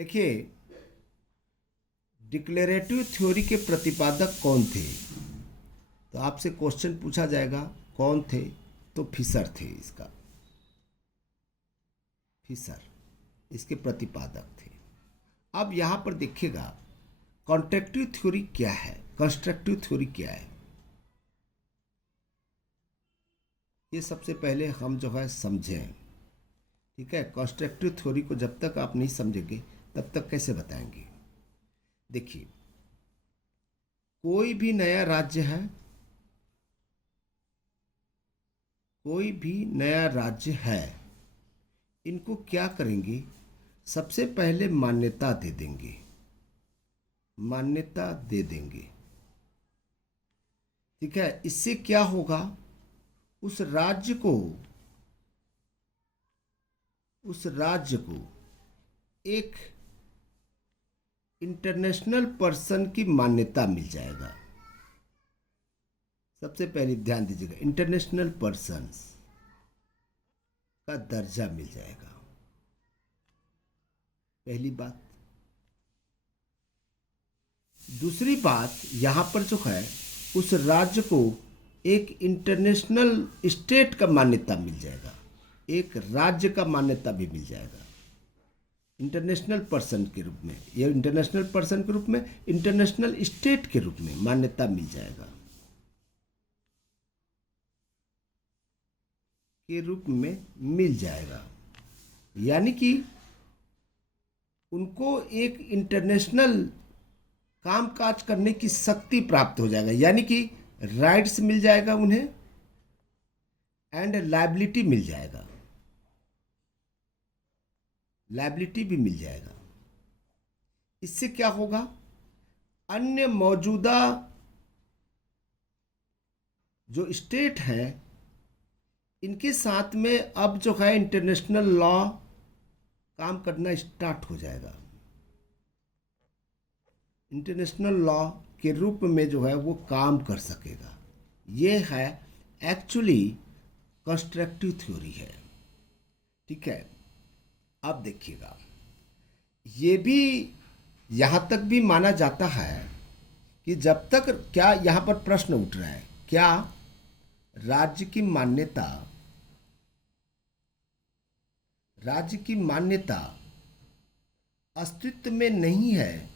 देखिए, declarative theory के प्रतिपादक कौन थे? तो आपसे क्वेश्चन पूछा जाएगा कौन थे, तो फिशर थे। फिशर इसके प्रतिपादक थे। अब यहाँ पर देखिएगा कॉन्ट्रैक्टिव थ्योरी क्या है, कंस्ट्रक्टिव थ्योरी क्या है, ये सबसे पहले हम जो है समझें। ठीक है, कंस्ट्रक्टिव थ्योरी को जब तक आप नहीं समझेंगे तब तक कैसे बताएंगे। देखिए, कोई भी नया राज्य है, कोई भी नया राज्य है, इनको क्या करेंगे, सबसे पहले मान्यता दे देंगे, मान्यता दे देंगे। ठीक है, इससे क्या होगा, उस राज्य को एक इंटरनेशनल पर्सन की मान्यता मिल जाएगा। सबसे पहले ध्यान दीजिएगा, इंटरनेशनल पर्सन्स का दर्जा मिल जाएगा, पहली बात। दूसरी बात, यहां पर जो है उस राज्य को एक इंटरनेशनल स्टेट का मान्यता मिल जाएगा, एक राज्य का मान्यता भी मिल जाएगा इंटरनेशनल पर्सन के रूप में। ये इंटरनेशनल पर्सन के रूप में, इंटरनेशनल स्टेट के रूप में मान्यता मिल जाएगा, के रूप में मिल जाएगा। यानी कि उनको एक इंटरनेशनल कामकाज करने की शक्ति प्राप्त हो जाएगा, यानी कि राइट्स मिल जाएगा उन्हें एंड लायबिलिटी मिल जाएगा, लायबिलिटी भी मिल जाएगा। इससे क्या होगा, अन्य मौजूदा जो स्टेट हैं इनके साथ में अब जो है इंटरनेशनल लॉ काम करना स्टार्ट हो जाएगा, इंटरनेशनल लॉ के रूप में जो है वो काम कर सकेगा। ये है एक्चुअली कंस्ट्रक्टिव थ्योरी है। ठीक है, अब देखिएगा, ये भी यहाँ तक भी माना जाता है कि जब तक, क्या यहाँ पर प्रश्न उठ रहा है, क्या राज्य की मान्यता अस्तित्व में नहीं है,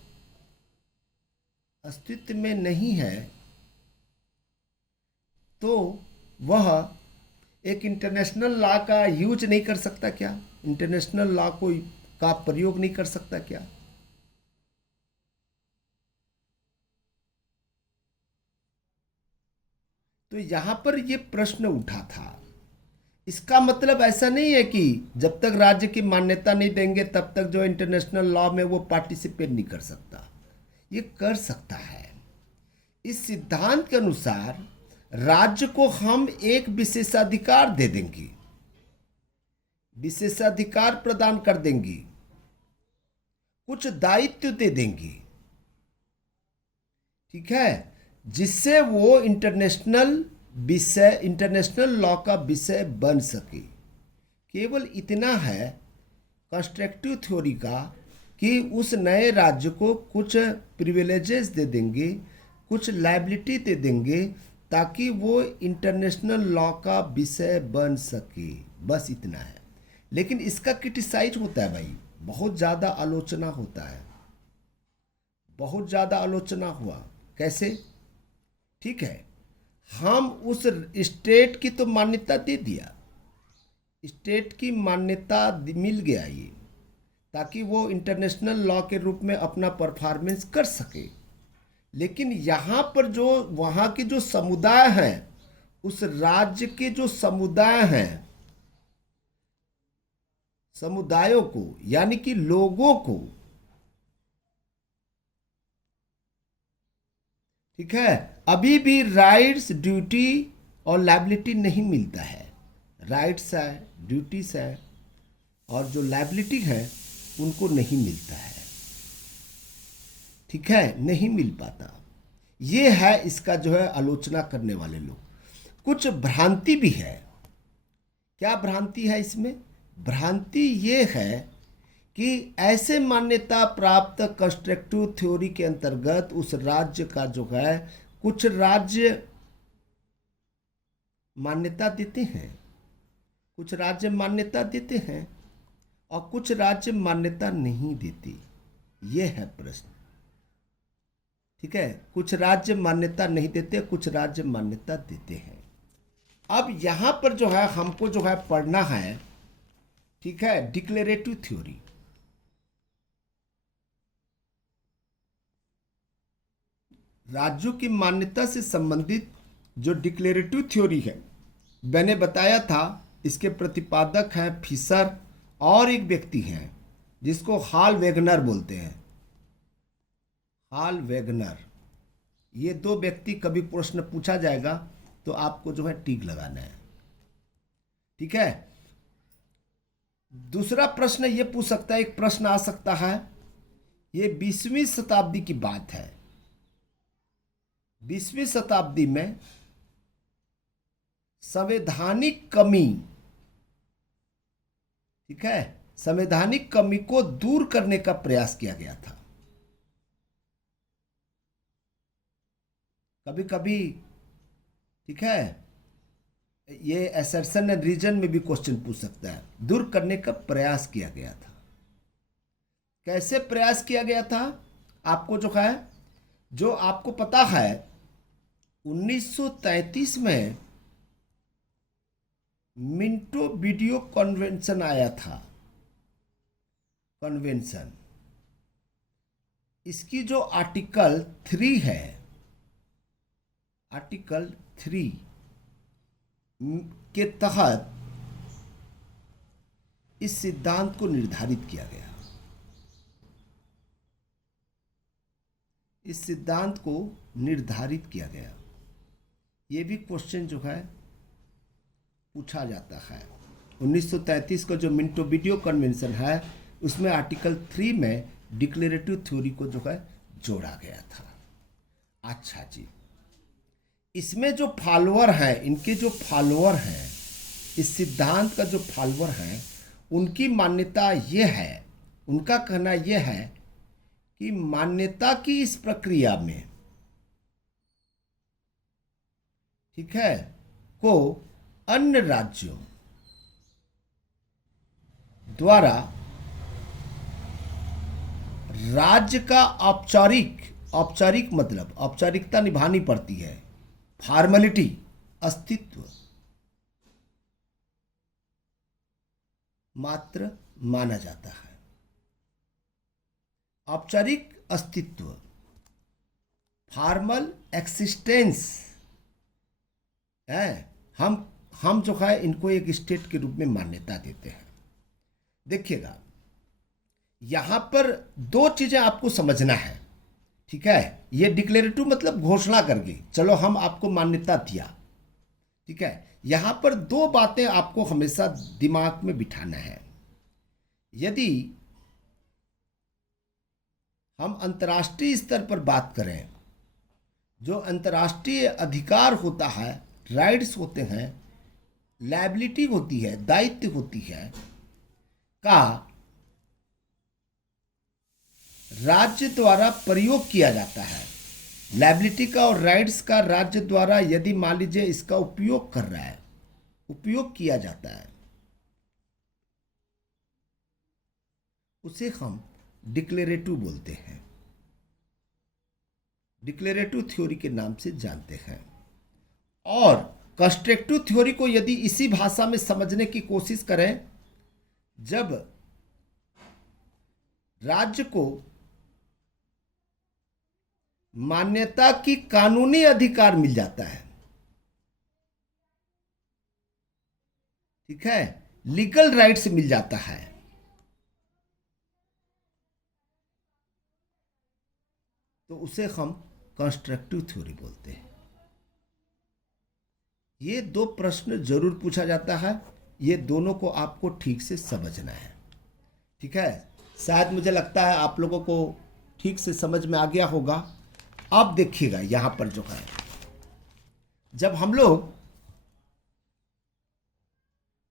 अस्तित्व में नहीं है, तो वह एक इंटरनेशनल लॉ का यूज नहीं कर सकता क्या, इंटरनेशनल लॉ का प्रयोग नहीं कर सकता क्या? तो यहां पर यह प्रश्न उठा था। इसका मतलब ऐसा नहीं है कि जब तक राज्य की मान्यता नहीं देंगे तब तक जो इंटरनेशनल लॉ में वो पार्टिसिपेट नहीं कर सकता, ये कर सकता है। इस सिद्धांत के अनुसार राज्य को हम एक विशेषाधिकार दे देंगे, विशेषाधिकार प्रदान कर देंगी, कुछ दायित्व दे देंगी। ठीक है, जिससे वो इंटरनेशनल लॉ का विषय बन सके। केवल इतना है कंस्ट्रक्टिव थ्योरी का कि उस नए राज्य को कुछ प्रिविलेजेस दे देंगे, कुछ लायबिलिटी दे देंगे, ताकि वो इंटरनेशनल लॉ का विषय बन सके, बस इतना है। लेकिन इसका क्रिटिसाइज होता है भाई, बहुत ज़्यादा आलोचना होता है, बहुत ज़्यादा आलोचना हुआ। कैसे? ठीक है, हम उस स्टेट की तो मान्यता दे दिया, स्टेट की मान्यता मिल गया ये, ताकि वो इंटरनेशनल लॉ के रूप में अपना परफॉर्मेंस कर सके। लेकिन यहाँ पर जो वहाँ के जो समुदाय हैं, उस राज्य के जो समुदाय हैं, समुदायों को यानी कि लोगों को, ठीक है, अभी भी राइट्स, ड्यूटी और लायबिलिटी नहीं मिलता है। राइट्स है, ड्यूटीज है और जो लायबिलिटी है उनको नहीं मिलता है। ठीक है, नहीं मिल पाता। ये है इसका जो है आलोचना करने वाले लोग। कुछ भ्रांति भी है। क्या भ्रांति है इसमें? भ्रांति ये है कि ऐसे मान्यता प्राप्त कंस्ट्रक्टिव थ्योरी के अंतर्गत उस राज्य का जो है, कुछ राज्य मान्यता देते हैं, कुछ राज्य मान्यता देते हैं और कुछ राज्य मान्यता नहीं देते। ये है प्रश्न। ठीक है, कुछ राज्य मान्यता नहीं देते, कुछ राज्य मान्यता देते हैं। अब यहां पर जो है हमको जो है पढ़ना है, ठीक है, डिक्लेरेटिव थ्योरी। राज्यों की मान्यता से संबंधित जो डिक्लेरेटिव थ्योरी है, मैंने बताया था, इसके प्रतिपादक हैं फिशर और एक व्यक्ति हैं जिसको हाल वेगनर बोलते हैं, हाल वेगनर। ये दो व्यक्ति, कभी प्रश्न पूछा जाएगा तो आपको जो है टिक लगाना है। ठीक है, दूसरा प्रश्न ये पूछ सकता है, एक प्रश्न आ सकता है, ये 20वीं शताब्दी की बात है। 20वीं शताब्दी में संवैधानिक कमी, ठीक है, संवैधानिक कमी को दूर करने का प्रयास किया गया था। कभी कभी, ठीक है, ये असर्शन एंड रीजन में भी क्वेश्चन पूछ सकता है। दूर करने का प्रयास किया गया था। कैसे प्रयास किया गया था? आपको जो है, जो आपको पता है, 1933 में मिंटो वीडियो कन्वेंशन आया था, कन्वेंशन। इसकी जो आर्टिकल 3 है, आर्टिकल 3 के तहत इस सिद्धांत को निर्धारित किया गया। इस सिद्धांत को निर्धारित किया गया। ये भी क्वेश्चन जो है पूछा जाता है। 1933 का जो मिंटो वीडियो कन्वेंशन है, उसमें आर्टिकल 3 में डिक्लेरेटिव थ्योरी को जो है जोड़ा गया था। अच्छा जी, इसमें जो फॉलोअर हैं, इनके जो फॉलोअर हैं, इस सिद्धांत का जो फॉलोअर हैं, उनकी मान्यता ये है, उनका कहना यह है कि मान्यता की इस प्रक्रिया में, ठीक है, को अन्य राज्यों द्वारा राज्य का औपचारिक मतलब औपचारिकता निभानी पड़ती है, फॉर्मेलिटी, अस्तित्व मात्र माना जाता है। औपचारिक अस्तित्व, फॉर्मल एक्सिस्टेंस है। हम जो है इनको एक स्टेट के रूप में मान्यता देते हैं। देखिएगा, यहां पर दो चीजें आपको समझना है। ठीक है, ये डिक्लेरेटिव मतलब घोषणा करके, चलो हम आपको मान्यता दिया। ठीक है, यहां पर दो बातें आपको हमेशा दिमाग में बिठाना है। यदि हम अंतर्राष्ट्रीय स्तर पर बात करें, जो अंतर्राष्ट्रीय अधिकार होता है, राइट्स होते हैं, लायबिलिटी होती है, दायित्व होती है, का राज्य द्वारा प्रयोग किया जाता है। लायबिलिटी का और राइट्स का राज्य द्वारा यदि मान लीजिए इसका उपयोग कर रहा है, उपयोग किया जाता है, उसे हम डिक्लेरेटिव बोलते हैं, डिक्लेरेटिव थ्योरी के नाम से जानते हैं। और कंस्ट्रक्टिव थ्योरी को यदि इसी भाषा में समझने की कोशिश करें, जब राज्य को मान्यता की कानूनी अधिकार मिल जाता है, ठीक है, लीगल राइट्स मिल जाता है, तो उसे हम कंस्ट्रक्टिव थ्योरी बोलते हैं। ये दो प्रश्न जरूर पूछा जाता है, ये दोनों को आपको ठीक से समझना है। ठीक है, शायद मुझे लगता है आप लोगों को ठीक से समझ में आ गया होगा। अब देखिएगा यहां पर जो है, जब हम लोग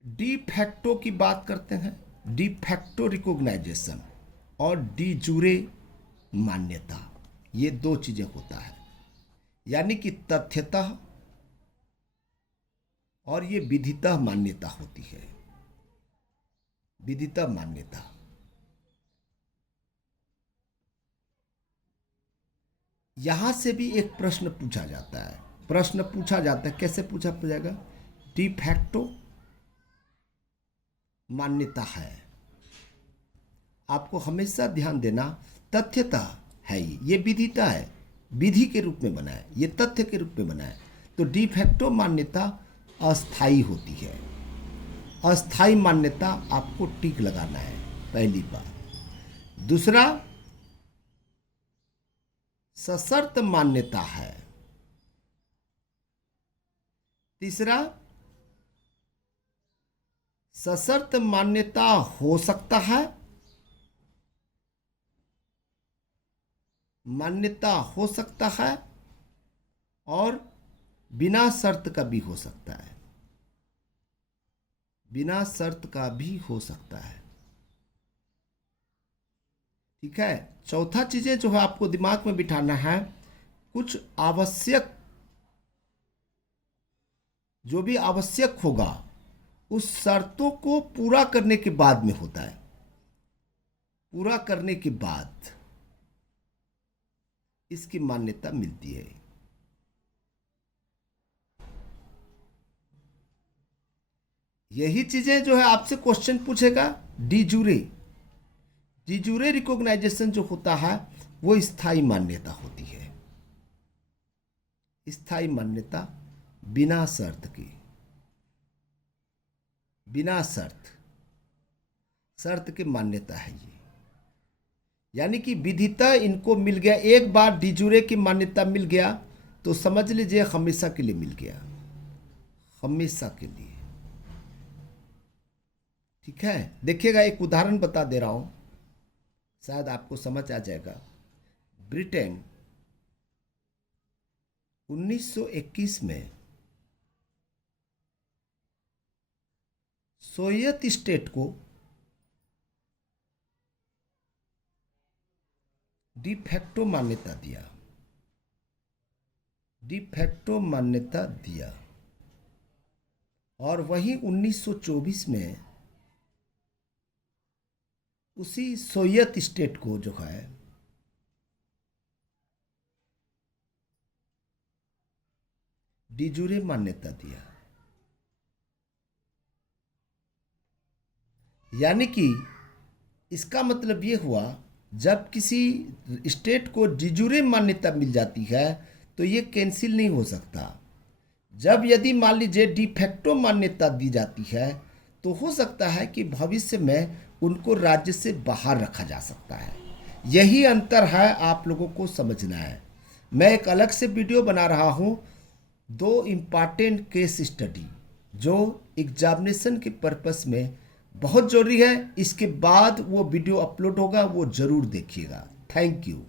डी फैक्टो की बात करते हैं, डी फैक्टो रिकॉग्नाइजेशन और डी जूरे मान्यता, ये दो चीजें होता है, यानी कि तथ्यतः और ये विधितः मान्यता होती है। विधितः मान्यता, यहां से भी एक प्रश्न पूछा जाता है। प्रश्न पूछा जाता है, कैसे पूछा जाएगा? डी फैक्टो मान्यता है, आपको हमेशा ध्यान देना, तथ्यता है, ये विधिता है, विधि के रूप में बना है, ये तथ्य के रूप में बना है। तो डी फैक्टो मान्यता अस्थाई होती है। अस्थाई मान्यता आपको टिक लगाना है, पहली बात। दूसरा, सशर्त मान्यता है। तीसरा, सशर्त मान्यता हो सकता है, मान्यता हो सकता है, और बिना शर्त का भी हो सकता है, बिना शर्त का भी हो सकता है। ठीक है। चौथा चीजें जो है आपको दिमाग में बिठाना है, कुछ आवश्यक, जो भी आवश्यक होगा उस शर्तों को पूरा करने के बाद में होता है। पूरा करने के बाद इसकी मान्यता मिलती है। यही चीजें जो है आपसे क्वेश्चन पूछेगा। डी जूरे रिकॉग्नाइजेशन जो होता है वो स्थायी मान्यता होती है। स्थायी मान्यता बिना शर्त की, बिना शर्त की मान्यता है ये, यानी कि विधिता इनको मिल गया। एक बार डी जूरे की मान्यता मिल गया तो समझ लीजिए हमेशा के लिए मिल गया, हमेशा के लिए। ठीक है। देखिएगा, एक उदाहरण बता दे रहा हूं, शायद आपको समझ आ जाएगा। ब्रिटेन 1921 में सोवियत स्टेट को डी फैक्टो मान्यता दिया, डी फैक्टो मान्यता दिया। और वहीं 1924 में उसी सोवियत स्टेट को जो है डी जूरे मान्यता दिया। यानी कि इसका मतलब ये हुआ, जब किसी स्टेट को डी जूरे मान्यता मिल जाती है तो ये कैंसिल नहीं हो सकता। जब यदि मान लीजिए डी फैक्टो मान्यता दी जाती है तो हो सकता है कि भविष्य में उनको राज्य से बाहर रखा जा सकता है। यही अंतर है, आप लोगों को समझना है। मैं एक अलग से वीडियो बना रहा हूँ, 2 इम्पॉर्टेंट केस स्टडी जो एग्जामिनेशन के पर्पस में बहुत जरूरी है। इसके बाद वो वीडियो अपलोड होगा, वो जरूर देखिएगा। Thank you.